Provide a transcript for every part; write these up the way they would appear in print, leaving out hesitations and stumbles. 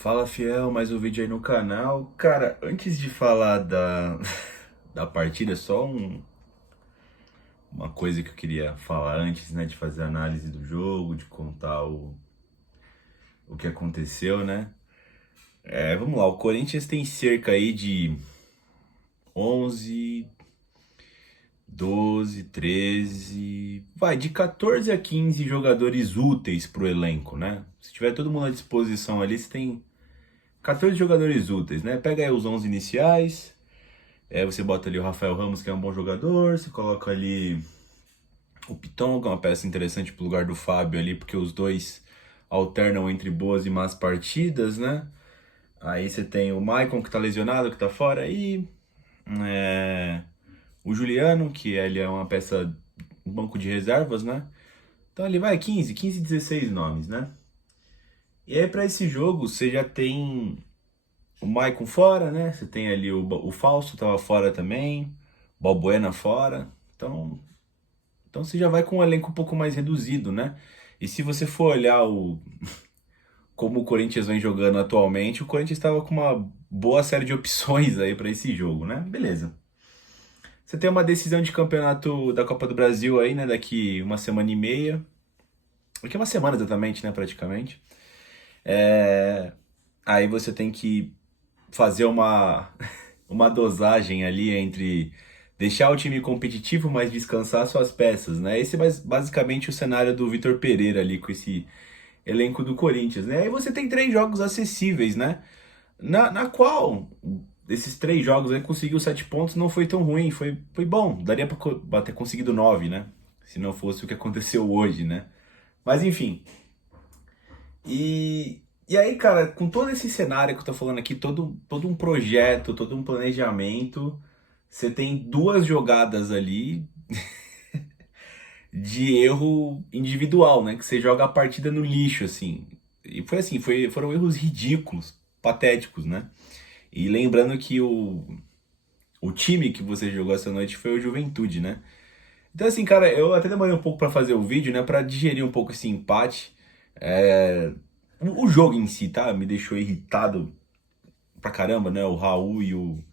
Fala, fiel, mais um vídeo aí no canal. Cara, antes de falar da partida, uma coisa que eu queria falar antes, né, de fazer a análise do jogo, de contar o que aconteceu, né? Vamos lá, o Corinthians tem cerca aí de 11, 12, 13, vai, de 14 a 15 jogadores úteis pro elenco, né? Se tiver todo mundo à disposição ali, você tem 14 jogadores úteis, né? Pega aí os 11 iniciais. Você bota ali o Rafael Ramos, que é um bom jogador. Você coloca ali o Piton, que é uma peça interessante pro lugar do Fábio ali, porque os dois alternam entre boas e más partidas, né? Aí você tem o Maicon, que tá lesionado, que tá fora aí. É, o Juliano, que ele é uma peça, um banco de reservas, né? Então ele vai 15, 16 nomes, né? E aí pra esse jogo você já tem o Maicon fora, né? Você tem ali o Fausto tava fora também. Balbuena fora. Então você já vai com um elenco um pouco mais reduzido, né? E se você for olhar como o Corinthians vem jogando atualmente, o Corinthians estava com uma boa série de opções aí para esse jogo, né? Beleza. Você tem uma decisão de campeonato da Copa do Brasil aí, né? Daqui uma semana e meia. Daqui uma semana exatamente, né? Praticamente. É, Aí você tem que fazer uma dosagem ali entre deixar o time competitivo, mas descansar suas peças, né? Esse é basicamente o cenário do Vitor Pereira ali com esse elenco do Corinthians, né? Aí você tem três jogos acessíveis, né? Na qual esses três jogos aí conseguiu 7 pontos, não foi tão ruim, foi bom. Daria pra ter conseguido 9, né? Se não fosse o que aconteceu hoje, né? Mas enfim. E aí, cara, com todo esse cenário que eu tô falando aqui, todo um projeto, todo um planejamento, você tem duas jogadas ali de erro individual, né? Que você joga a partida no lixo, assim. E foi assim, foram erros ridículos, patéticos, né? E lembrando que o time que você jogou essa noite foi o Juventude, né? Então, assim, cara, eu até demorei um pouco pra fazer o vídeo, né? Pra digerir um pouco esse empate. É, o jogo em si, tá? Me deixou irritado pra caramba, né? O Raul e o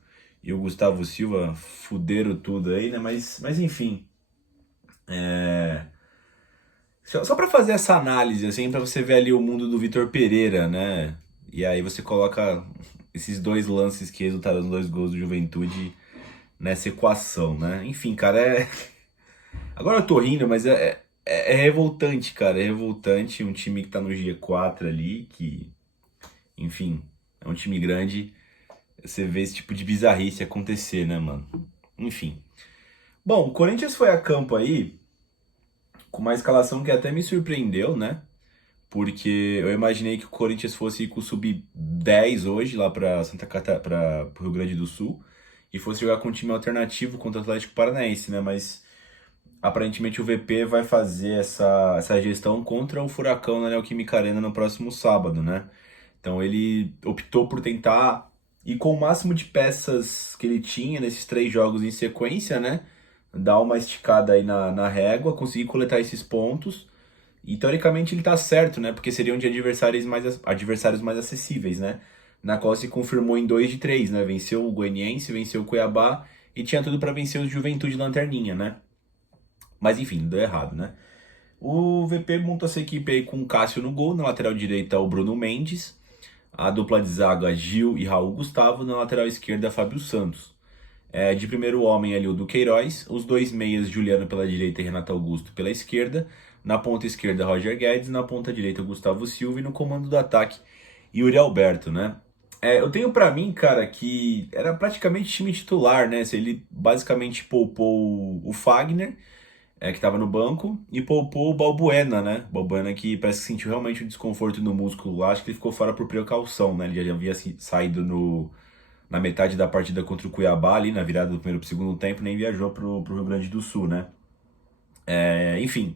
Gustavo Silva fuderam tudo aí, né? Mas enfim. É... Só pra fazer essa análise, assim, pra você ver ali o mundo do Vitor Pereira, né? E aí você coloca esses dois lances que resultaram nos dois gols do Juventude nessa equação, né? Enfim, cara, agora eu tô rindo, mas é revoltante, cara. É revoltante um time que tá no G4 ali, que, enfim, é um time grande. Você vê esse tipo de bizarrice acontecer, né, mano? Enfim. Bom, o Corinthians foi a campo aí com uma escalação que até me surpreendeu, né? Porque eu imaginei que o Corinthians fosse com o sub-10 hoje lá para para Rio Grande do Sul e fosse jogar com um time alternativo contra o Atlético Paranaense, né? Mas aparentemente o VP vai fazer essa gestão contra o Furacão na Neoquímica Arena no próximo sábado, né? Então ele optou por tentar ir com o máximo de peças que ele tinha nesses três jogos em sequência, né? Dar uma esticada aí na régua, conseguir coletar esses pontos. E teoricamente ele tá certo, né? Porque seriam de adversários mais acessíveis, né? Na qual se confirmou em 2 de 3, né? Venceu o Goianiense, venceu o Cuiabá e tinha tudo para vencer o Juventude Lanterninha, né? Mas enfim, deu errado, né? O VP montou essa equipe aí com o Cássio no gol, na lateral direita o Bruno Mendes, a dupla de zaga Gil e Raul Gustavo, na lateral esquerda Fábio Santos. De primeiro homem ali o Duqueiroz, os dois meias Juliano pela direita e Renato Augusto pela esquerda, na ponta esquerda Roger Guedes, na ponta direita Gustavo Silva e no comando do ataque Yuri Alberto, né? Eu tenho pra mim, cara, que era praticamente time titular, né? Se ele basicamente poupou o Fagner, que tava no banco, e poupou o Balbuena, né? Balbuena que parece que sentiu realmente um desconforto no músculo lá, acho que ele ficou fora por precaução, né? Ele já havia saído na metade da partida contra o Cuiabá, ali na virada do primeiro pro segundo tempo, nem viajou pro Rio Grande do Sul, né? Enfim.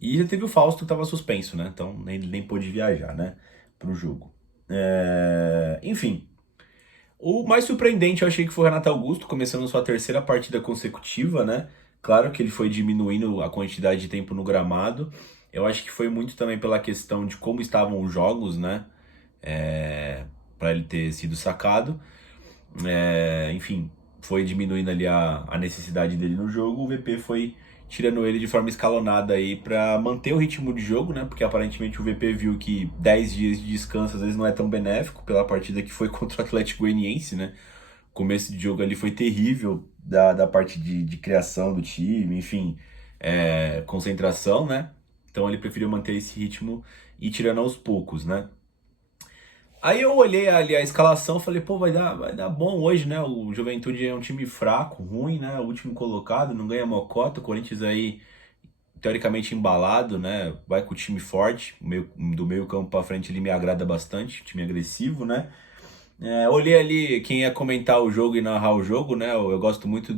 E já teve o Fausto que estava suspenso, né? Então nem pôde viajar, né? Pro jogo. Enfim. O mais surpreendente eu achei que foi o Renato Augusto, começando sua terceira partida consecutiva, né? Claro que ele foi diminuindo a quantidade de tempo no gramado. Eu acho que foi muito também pela questão de como estavam os jogos, né? para ele ter sido sacado. Enfim, foi diminuindo ali a necessidade dele no jogo. O VP foi tirando ele de forma escalonada aí para manter o ritmo de jogo, né? Porque aparentemente o VP viu que 10 dias de descanso às vezes não é tão benéfico pela partida que foi contra o Atlético Goianiense, né? O começo de jogo ali foi terrível da parte de criação do time, enfim, concentração, né? Então ele preferiu manter esse ritmo e ir tirando aos poucos, né? Aí eu olhei ali a escalação e falei, pô, vai dar bom hoje, né? O Juventude é um time fraco, ruim, né? O último colocado, não ganha mocota. O Corinthians aí, teoricamente embalado, né? Vai com o time forte, do meio campo pra frente ele me agrada bastante, time agressivo, né? Olhei ali quem ia comentar o jogo e narrar o jogo, né? Eu gosto muito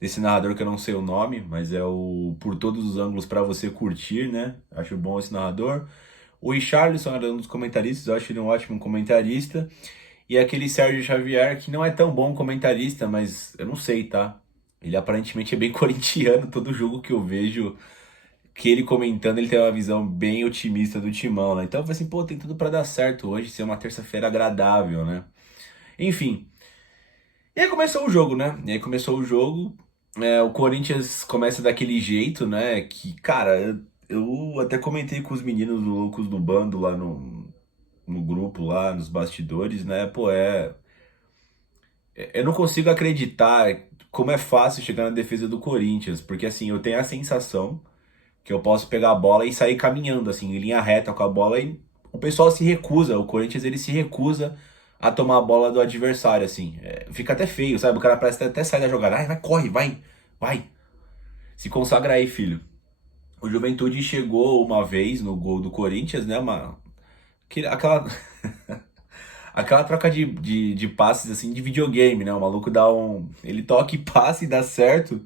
desse narrador que eu não sei o nome, mas é o Por Todos os Ângulos para você curtir, né? Acho bom esse narrador. O Richarlison era um dos comentaristas, eu acho ele um ótimo comentarista. E aquele Sérgio Xavier, que não é tão bom comentarista, mas eu não sei, tá? Ele aparentemente é bem corintiano, todo jogo que eu vejo que ele comentando, ele tem uma visão bem otimista do Timão, né? Então eu falei assim, pô, tem tudo pra dar certo hoje, ser uma terça-feira agradável, né? Enfim. E aí começou o jogo, né? E aí começou o jogo, o Corinthians começa daquele jeito, né? Que, cara, eu até comentei com os meninos loucos do bando lá no grupo, lá nos bastidores, né? Pô, eu não consigo acreditar como é fácil chegar na defesa do Corinthians, porque assim, eu tenho a sensação que eu posso pegar a bola e sair caminhando, assim, em linha reta com a bola e o pessoal se recusa, o Corinthians ele se recusa a tomar a bola do adversário, assim. Fica até feio, sabe? O cara parece até sair da jogada. Ai, vai, corre, vai. Se consagra aí, filho. O Juventude chegou uma vez no gol do Corinthians, né? Aquela, aquela troca de passes, assim, de videogame, né? O maluco dá um... Ele toca e passa e dá certo.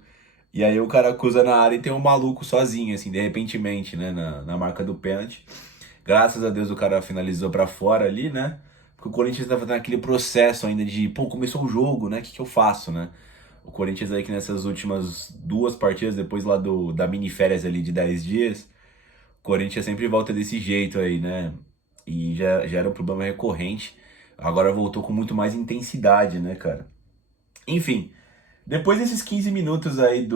E aí o cara acusa na área e tem um maluco sozinho, assim, de repentemente, né? Na marca do pênalti. Graças a Deus o cara finalizou pra fora ali, né? Porque o Corinthians tava naquele processo ainda de, pô, começou o jogo, né? O que que eu faço, né? O Corinthians aí que nessas últimas duas partidas, depois lá da mini férias ali de 10 dias, o Corinthians sempre volta desse jeito aí, né? E já era um problema recorrente. Agora voltou com muito mais intensidade, né, cara? Enfim, depois desses 15 minutos aí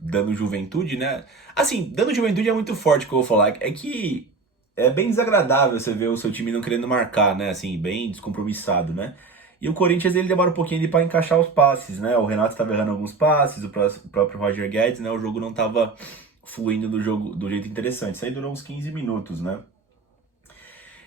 dando juventude, né? Assim, dando juventude é muito forte o que eu vou falar. É que é bem desagradável você ver o seu time não querendo marcar, né? Assim, bem descompromissado, né? E o Corinthians ele demora um pouquinho ali para encaixar os passes, né? O Renato estava errando alguns passes, o próprio Roger Guedes, né? O jogo não estava fluindo do jogo do jeito interessante. Isso aí durou uns 15 minutos, né?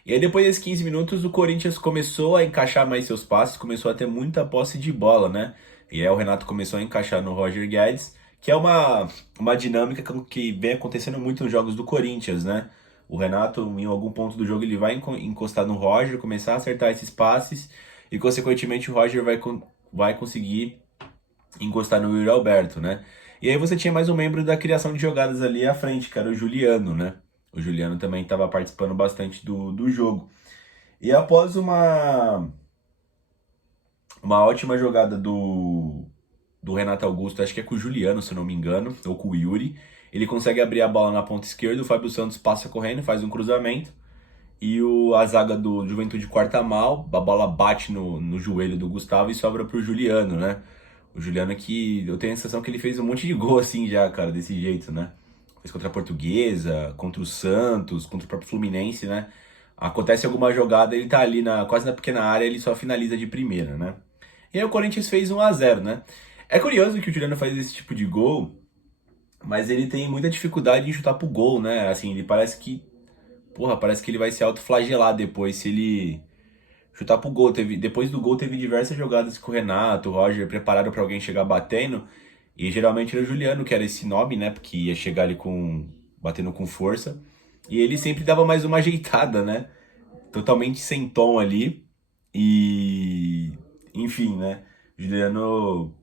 E aí depois desses 15 minutos o Corinthians começou a encaixar mais seus passes, começou a ter muita posse de bola, né? E aí o Renato começou a encaixar no Roger Guedes, que é uma dinâmica que vem acontecendo muito nos jogos do Corinthians, né? O Renato, em algum ponto do jogo, ele vai encostar no Roger, começar a acertar esses passes, e consequentemente o Roger vai conseguir encostar no Yuri Alberto, né? E aí você tinha mais um membro da criação de jogadas ali à frente, que era o Juliano, né? O Juliano também estava participando bastante do jogo. E após uma ótima jogada do Renato Augusto, acho que é com o Juliano, se eu não me engano, ou com o Yuri, ele consegue abrir a bola na ponta esquerda, o Fábio Santos passa correndo, faz um cruzamento, e a zaga do Juventude corta mal, a bola bate no joelho do Gustavo e sobra pro Juliano, né? O Juliano que eu tenho a sensação que ele fez um monte de gol assim já, cara, desse jeito, né? Fez contra a Portuguesa, contra o Santos, contra o próprio Fluminense, né? Acontece alguma jogada, ele tá ali quase na pequena área, ele só finaliza de primeira, né? E aí o Corinthians fez 1-0, né? É curioso que o Juliano faz esse tipo de gol, mas ele tem muita dificuldade em chutar pro gol, né? Assim, ele parece que, porra, parece que ele vai se autoflagelar depois se ele chutar pro gol. Depois do gol teve diversas jogadas com o Renato, o Roger prepararam pra alguém chegar batendo, e geralmente era o Juliano que era esse nome, né? Porque ia chegar ali batendo com força. E ele sempre dava mais uma ajeitada, né? Totalmente sem tom ali. E enfim, né? Juliano,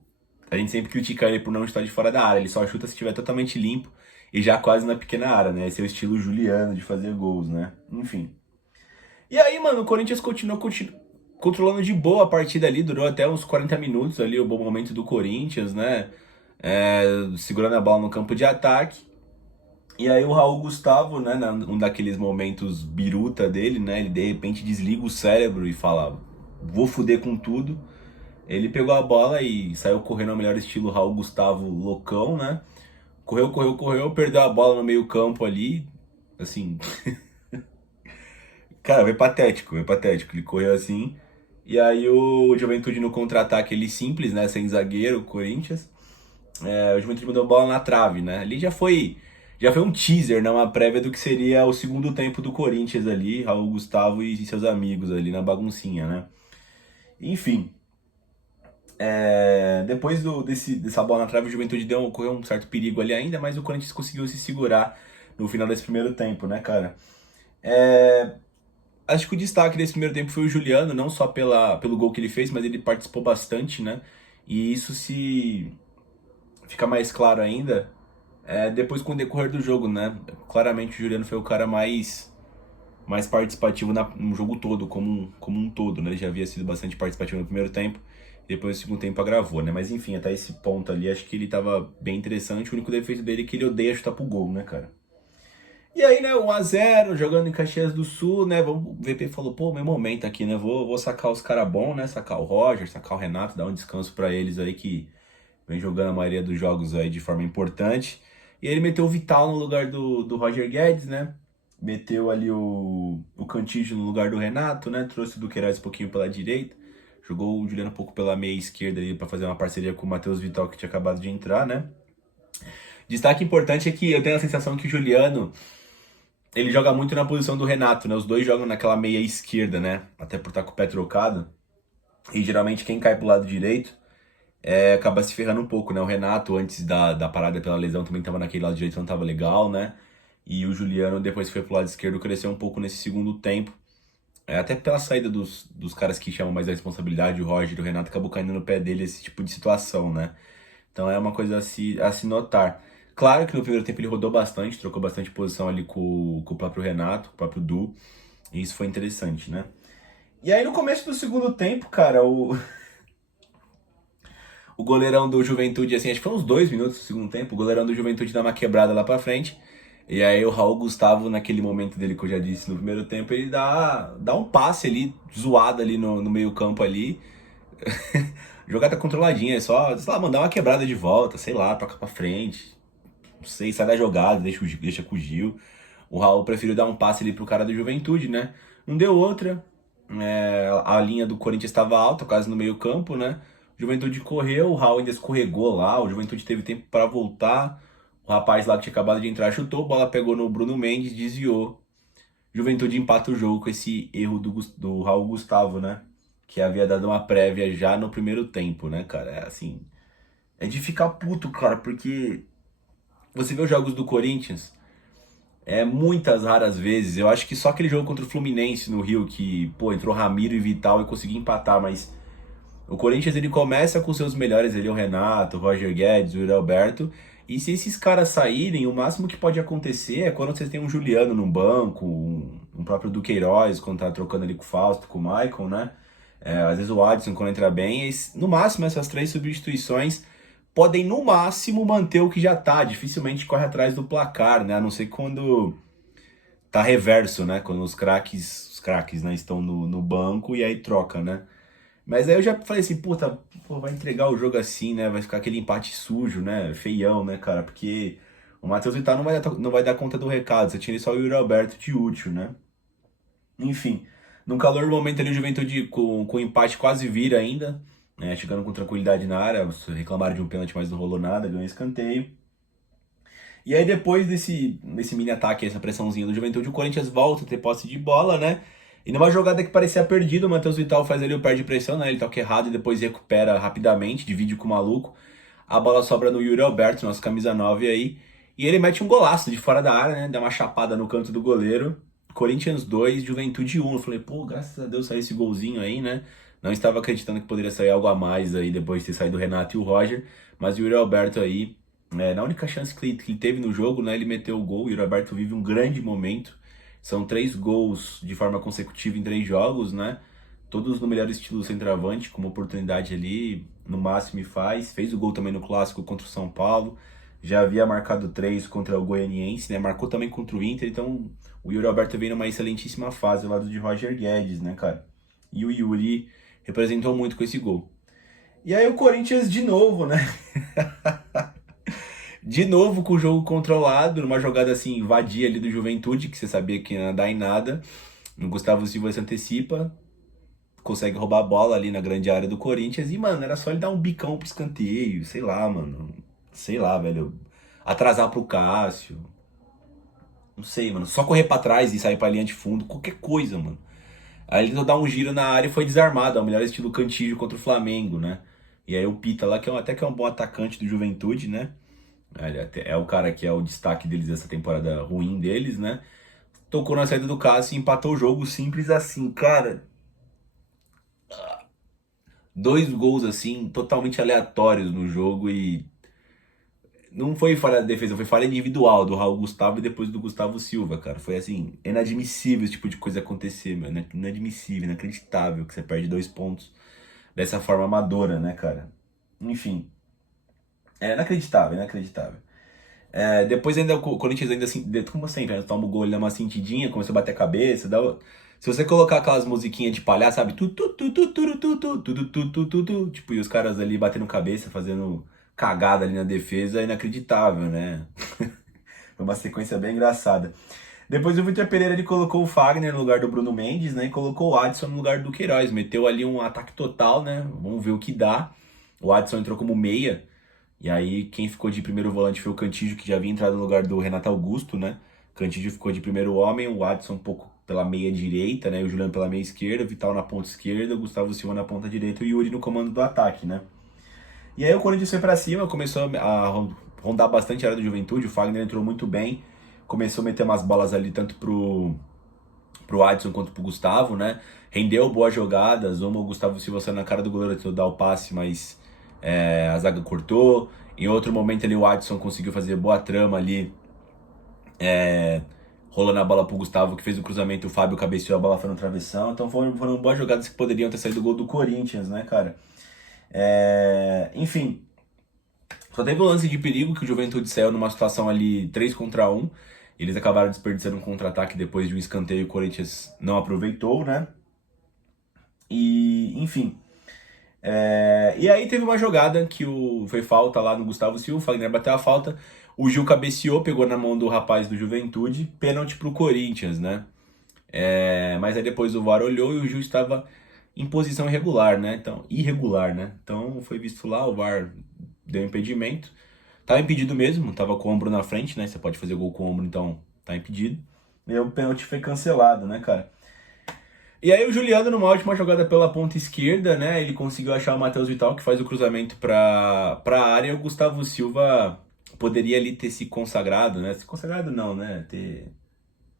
a gente sempre critica ele por não estar de fora da área. Ele só chuta se estiver totalmente limpo e já quase na pequena área, né? Esse é o estilo Juliano de fazer gols, né? Enfim. E aí, mano, o Corinthians continuou controlando de boa a partida ali, durou até uns 40 minutos ali, o bom momento do Corinthians, né? Segurando a bola no campo de ataque. E aí o Raul Gustavo, né, num daqueles momentos biruta dele, né, ele de repente desliga o cérebro e fala, vou fuder com tudo. Ele pegou a bola e saiu correndo ao melhor estilo Raul Gustavo loucão, né? Correu, correu, correu, perdeu a bola no meio campo ali, assim, cara, foi patético, foi patético. Ele correu assim, e aí o Juventude no contra-ataque, ele simples, né, sem zagueiro, o Corinthians. O Juventude mandou a bola na trave, né? Ali já foi um teaser, né? Uma prévia do que seria o segundo tempo do Corinthians ali, Raul Gustavo e seus amigos ali na baguncinha, né? Enfim, depois dessa bola na trave, o Juventude correu um certo perigo ali ainda, mas o Corinthians conseguiu se segurar no final desse primeiro tempo, né, cara? Acho que o destaque desse primeiro tempo foi o Juliano, não só pelo gol que ele fez, mas ele participou bastante, né? E isso se fica mais claro ainda depois com o decorrer do jogo, né? Claramente o Juliano foi o cara mais participativo no jogo todo, como um todo, né? Ele já havia sido bastante participativo no primeiro tempo, e depois no segundo tempo agravou, né? Mas enfim, até esse ponto ali, acho que ele tava bem interessante. O único defeito dele é que ele odeia chutar pro gol, né, cara? E aí, né, 1-0, jogando em Caxias do Sul, né? O VP falou, pô, meu momento aqui, né? Vou sacar os caras bons, né? Sacar o Roger, sacar o Renato, dar um descanso pra eles aí que vem jogando a maioria dos jogos aí de forma importante. E ele meteu o Vital no lugar do Roger Guedes, né? Meteu ali o Cantígio no lugar do Renato, né? Trouxe o Duqueiroz um pouquinho pela direita. Jogou o Juliano um pouco pela meia esquerda ali para fazer uma parceria com o Matheus Vital, que tinha acabado de entrar, né? Destaque importante é que eu tenho a sensação que o Juliano, ele joga muito na posição do Renato, né? Os dois jogam naquela meia esquerda, né? Até por estar com o pé trocado. E geralmente quem cai pro lado direito acaba se ferrando um pouco, né? O Renato, antes da parada pela lesão, também tava naquele lado direito, não tava legal, né? E o Juliano, depois que foi pro lado esquerdo, cresceu um pouco nesse segundo tempo. Até pela saída dos caras que chamam mais a responsabilidade, o Roger e o Renato, acabou caindo no pé dele esse tipo de situação, né? Então é uma coisa a se notar. Claro que no primeiro tempo ele rodou bastante, trocou bastante posição ali com o próprio Renato, com o próprio Du, e isso foi interessante, né? E aí no começo do segundo tempo, cara, o goleirão do Juventude, assim, acho que foi uns 2 minutos do segundo tempo, o goleirão do Juventude dá uma quebrada lá pra frente. E aí o Raul Gustavo, naquele momento dele que eu já disse no primeiro tempo, ele dá um passe ali, zoado ali no meio campo ali. O jogo tá controladinho, é só, sei lá, mandar uma quebrada de volta, sei lá, toca pra frente. Não sei, sai da jogada, deixa com o Gil. O Raul preferiu dar um passe ali pro cara do Juventude, né? Não deu outra. A linha do Corinthians estava alta, quase no meio campo, né? O Juventude correu, o Raul ainda escorregou lá, o Juventude teve tempo para voltar. O rapaz lá que tinha acabado de entrar chutou, a bola pegou no Bruno Mendes, desviou. Juventude empata o jogo com esse erro do Raul Gustavo, né? Que havia dado uma prévia já no primeiro tempo, né, cara? É assim. É de ficar puto, cara, porque você vê os jogos do Corinthians, muitas raras vezes. Eu acho que só aquele jogo contra o Fluminense no Rio, que, pô, entrou Ramiro e Vital e conseguiu empatar, mas o Corinthians ele começa com seus melhores ali, o Renato, o Roger Guedes, o Yuri Alberto. E se esses caras saírem, o máximo que pode acontecer é quando você tem um Juliano no banco, um próprio Duqueiroz, quando tá trocando ali com o Fausto, com o Michael, né? Às vezes o Adson quando entra bem. No máximo, essas três substituições podem, no máximo, manter o que já tá. Dificilmente corre atrás do placar, né? A não ser quando tá reverso, né? Quando os craques, né, estão no banco e aí troca, né? Mas aí eu já falei assim, puta, pô, vai entregar o jogo assim, né? Vai ficar aquele empate sujo, né? Feião, né, cara? Porque o Matheus Vital não vai dar conta do recado. Você tinha só o Yuri Alberto de útil, né? Enfim, num calor do momento ali, o Juventude com o empate quase vira ainda, né? Chegando com tranquilidade na área. Reclamaram de um pênalti, mas não rolou nada, ganhou escanteio. E aí depois desse mini ataque, essa pressãozinha do Juventude, o Corinthians volta a ter posse de bola, né? E numa jogada que parecia perdida, o Matheus Vital faz ali o perde pressão, né? Ele toca errado e depois recupera rapidamente, divide com o maluco. A bola sobra no Yuri Alberto, nosso camisa 9 aí. E ele mete um golaço de fora da área, né? Dá uma chapada no canto do goleiro. Corinthians 2, Juventude 1. Eu falei, pô, graças a Deus saiu esse golzinho aí, né? Não estava acreditando que poderia sair algo a mais aí depois de ter saído o Renato e o Roger. Mas o Yuri Alberto aí, na única chance que ele teve no jogo, né? Ele meteu o gol. O Yuri Alberto vive um grande momento. São 3 gols de forma consecutiva em 3 jogos, né? Todos no melhor estilo centroavante, com uma oportunidade ali, no máximo e faz. Fez o gol também no clássico contra o São Paulo. já havia marcado 3 contra o Goianiense, né? Marcou também contra o Inter, então o Yuri Alberto vem numa excelentíssima fase ao lado de Roger Guedes, né, cara? E o Yuri representou muito com esse gol. E aí o Corinthians de novo, né? De novo com o jogo controlado, numa jogada assim, vadia ali do Juventude, que você sabia que ia dar em nada. O Gustavo Silva se antecipa, consegue roubar a bola ali na grande área do Corinthians. E, mano, era só ele dar um bicão pro escanteio, sei lá, mano. Sei lá, velho. Atrasar pro Cássio. Não sei, mano. Só correr pra trás e sair pra linha de fundo, qualquer coisa, mano. Aí ele tentou dar um giro na área e foi desarmado, é o melhor estilo Cantillo contra o Flamengo, né? E aí o Pita lá, que é até que é um bom atacante do Juventude, né? É o cara que é o destaque deles dessa temporada ruim deles, né? Tocou na saída do Cássio e empatou o jogo simples assim, cara. Dois gols assim, totalmente aleatórios no jogo e não foi falha da defesa, foi falha individual do Raul Gustavo e depois do Gustavo Silva, cara. Foi assim, inadmissível esse tipo de coisa acontecer, mano. Inadmissível, inacreditável que você perde 2 pontos dessa forma amadora, né, cara? Enfim, é inacreditável, inacreditável. Depois ainda o Corinthians ainda assim, como sempre, né, toma o gol, ele dá uma sentidinha, começou a bater a cabeça, se você colocar aquelas musiquinhas de palhaço, sabe? Tipo, e os caras ali batendo cabeça, fazendo cagada ali na defesa, é inacreditável, né? Foi uma sequência bem engraçada. Depois o Vitor Pereira ele colocou o Fagner no lugar do Bruno Mendes, né? E colocou o Adson no lugar do Queiroz. Meteu ali um ataque total, né? Vamos ver o que dá. O Adson entrou como meia. E aí quem ficou de primeiro volante foi o Cantígio, que já havia entrado no lugar do Renato Augusto, né? Cantígio ficou de primeiro homem, o Adson um pouco pela meia direita, né? O Juliano pela meia esquerda, o Vital na ponta esquerda, o Gustavo Silva na ponta direita e o Yuri no comando do ataque, né? E aí o Corinthians foi pra cima, começou a rondar bastante a área do Juventude, o Fagner entrou muito bem, começou a meter umas bolas ali tanto pro Adson quanto pro Gustavo, né? Rendeu boas jogadas, uma o Gustavo Silva saiu na cara do goleiro tentou dar o passe, mas a zaga cortou. Em outro momento ali o Adson conseguiu fazer boa trama ali, rolando a bola pro Gustavo, que fez o cruzamento, o Fábio cabeceou, a bola foi no travessão. Então foram boas jogadas que poderiam ter saído do gol do Corinthians, né, cara? Enfim, só teve um lance de perigo que o Juventude saiu numa situação ali 3 contra 1. Eles acabaram desperdiçando um contra-ataque depois de um escanteio, o Corinthians não aproveitou, né? E, enfim. E aí teve uma jogada que foi falta lá no Gustavo Silva, o Fagner bateu a falta, o Gil cabeceou, pegou na mão do rapaz do Juventude, pênalti pro Corinthians, né? Mas aí depois o VAR olhou e o Gil estava em posição irregular, né? Então, irregular, né? Então foi visto lá, o VAR deu impedimento. Tava impedido mesmo, tava com o ombro na frente, né? Você pode fazer gol com o ombro, então tá impedido. E aí o pênalti foi cancelado, né, cara? E aí o Juliano, numa última jogada pela ponta esquerda, né? Ele conseguiu achar o Matheus Vital, que faz o cruzamento pra área. E o Gustavo Silva poderia ali ter se consagrado, né? Se consagrado não, né? Ter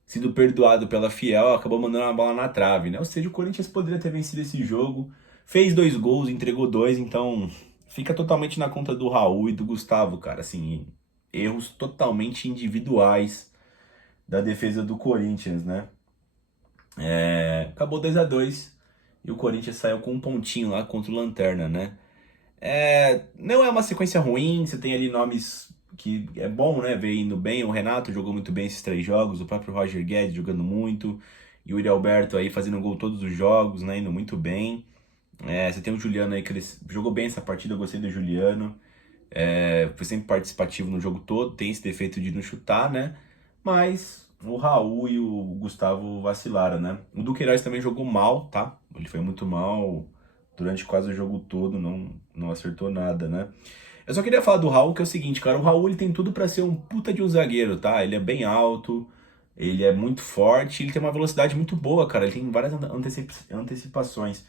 sido perdoado pela Fiel, acabou mandando uma bola na trave, né? Ou seja, o Corinthians poderia ter vencido esse jogo. Fez 2 gols, entregou 2, então fica totalmente na conta do Raul e do Gustavo, cara. Assim, erros totalmente individuais da defesa do Corinthians, né? Acabou 2-2 e o Corinthians saiu com um pontinho lá contra o Lanterna, né? Não é uma sequência ruim, você tem ali nomes que é bom, né? Ver indo bem. O Renato jogou muito bem esses 3 jogos, o próprio Roger Guedes jogando muito, e o Yuri Alberto aí fazendo gol todos os jogos, né? Indo muito bem. Você tem o Juliano aí que ele jogou bem essa partida, eu gostei do Juliano. Foi sempre participativo no jogo todo, tem esse defeito de não chutar, né? Mas o Raul e o Gustavo vacilaram, né? O Duqueiroz também jogou mal, tá? Ele foi muito mal durante quase o jogo todo, não acertou nada, né? Eu só queria falar do Raul, que é o seguinte, cara, o Raul ele tem tudo pra ser um puta de um zagueiro, tá? Ele é bem alto, ele é muito forte, ele tem uma velocidade muito boa, cara, ele tem várias antecipações.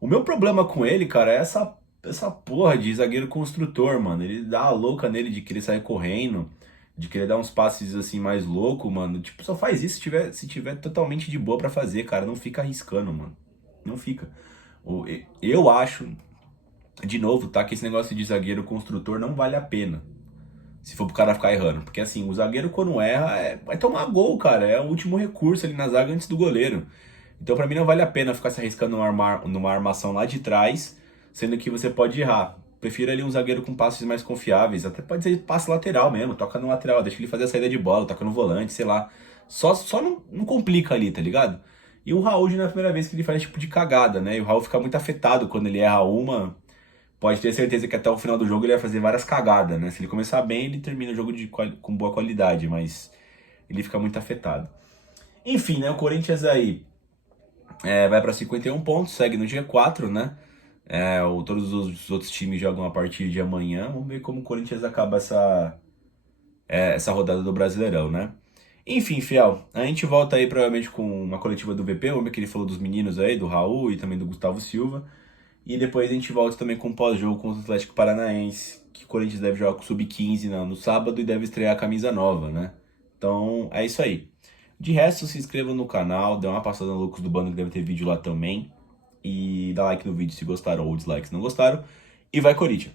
O meu problema com ele, cara, é essa porra de zagueiro construtor, mano. Ele dá a louca nele de querer sair correndo, de querer dar uns passes assim mais louco, mano. Tipo, só faz isso se tiver totalmente de boa pra fazer, cara. Não fica arriscando, mano. Não fica. Eu acho, de novo, tá? Que esse negócio de zagueiro construtor não vale a pena. Se for pro cara ficar errando. Porque assim, o zagueiro quando erra, vai tomar gol, cara. É o último recurso ali na zaga antes do goleiro. Então pra mim não vale a pena ficar se arriscando numa armação lá de trás, sendo que você pode errar. Prefiro ali um zagueiro com passes mais confiáveis. Até pode ser passe lateral mesmo. Toca no lateral, deixa ele fazer a saída de bola, toca no volante, sei lá. Só não complica ali, tá ligado? E o Raul já não é a primeira vez que ele faz esse tipo de cagada, né? E o Raul fica muito afetado quando ele erra uma. Pode ter certeza que até o final do jogo ele vai fazer várias cagadas, né? Se ele começar bem, ele termina o jogo com boa qualidade, mas ele fica muito afetado. Enfim, né? O Corinthians aí vai para 51 pontos, segue no G4, né? Todos os outros times jogam a partir de amanhã. Vamos ver como o Corinthians acaba essa rodada do Brasileirão, né? Enfim, Fiel, a gente volta aí provavelmente com uma coletiva do VP, lembra que ele falou dos meninos aí, do Raul e também do Gustavo Silva. E depois a gente volta também com o pós-jogo com o Atlético Paranaense, que o Corinthians deve jogar com o Sub-15 no sábado e deve estrear a camisa nova, né? Então é isso aí. De resto, se inscreva no canal, dê uma passada no Lucas do Bando que deve ter vídeo lá também. E dá like no vídeo se gostaram ou dislike se não gostaram. E vai Corinthians!